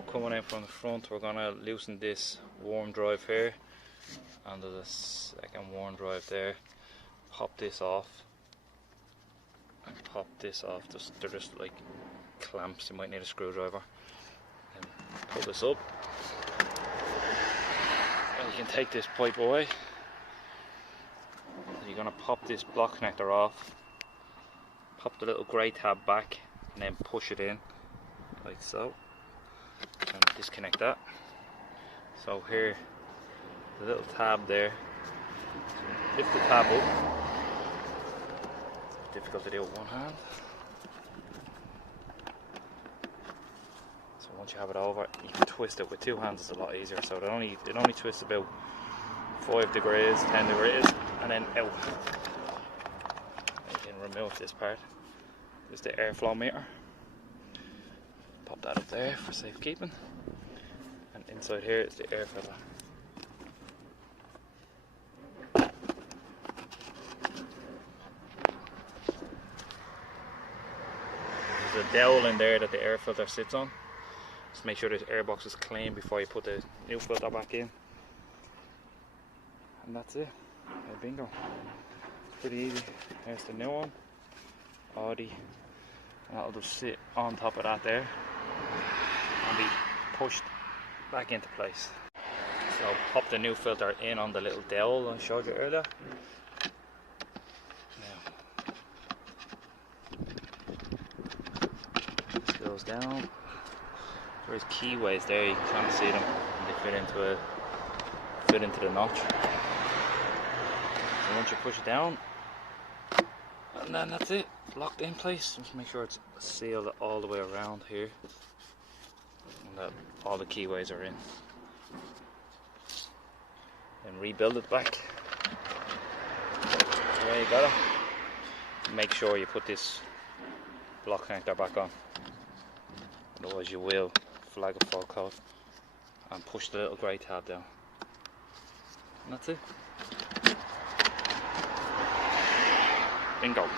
So coming in from the front, we're going to loosen this worm drive here, and there's a second worm drive there. Pop this off, and pop this off. They're just like clamps, you might need a screwdriver. And pull this up, and you can take this pipe away. You're going to pop this block connector off, pop the little grey tab back, and then push it in like so, and disconnect that. So here, the little tab there, so lift the tab up. It's difficult to do with one hand. So once you have it over, you can twist it with two hands. It's a lot easier. So it only twists about 5 degrees, 10 degrees, and then out. You can remove this part. This is the airflow meter. Pop that up there for safekeeping. And inside here is the air filter. There's a dowel in there that the air filter sits on. Just make sure the air box is clean before you put the new filter back in. And that's it. Bingo. It's pretty easy. Here's the new one. Audi. And that'll just sit on top of that there and be pushed back into place. So pop the new filter in on the little dowel I showed you earlier. Now this goes down. There's keyways there, you can kind of see them, and they fit into the notch. So once you push it down, and then that's it, locked in place. Just make sure it's sealed all the way around here, and that all the keyways are in. Then rebuild it back. There you got it. Make sure you put this block connector back on, otherwise you will flag a fault code, and push the little grey tab down. And that's it. Bingo.